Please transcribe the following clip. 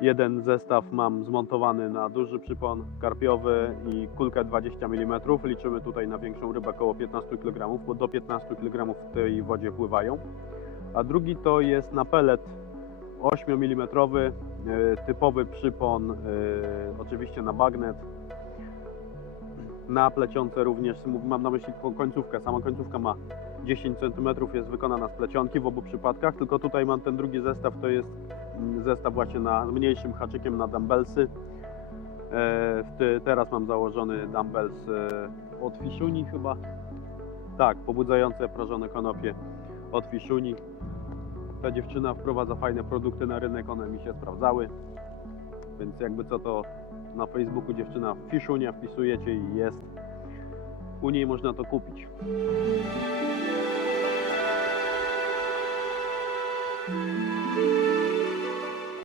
Jeden zestaw mam zmontowany na duży przypon karpiowy i kulkę 20 mm. Liczymy tutaj na większą rybę około 15 kg, bo do 15 kg w tej wodzie pływają. A drugi to jest na pelet 8 mm, typowy przypon, e, oczywiście na bagnet. Na plecionce również, mam na myśli ko- końcówkę, sama końcówka ma 10 cm, jest wykonana z plecionki w obu przypadkach, tylko tutaj mam ten drugi zestaw, to jest mm, zestaw właśnie na mniejszym haczykiem na dumbbellsy. E, teraz mam założony dumbbells e, od Fishuni chyba. Tak, pobudzające prażone konopie od Fishuni. Ta dziewczyna wprowadza fajne produkty na rynek, one mi się sprawdzały. Więc jakby co to na Facebooku dziewczyna Fiszunia wpisujecie i jest. U niej można to kupić. thank you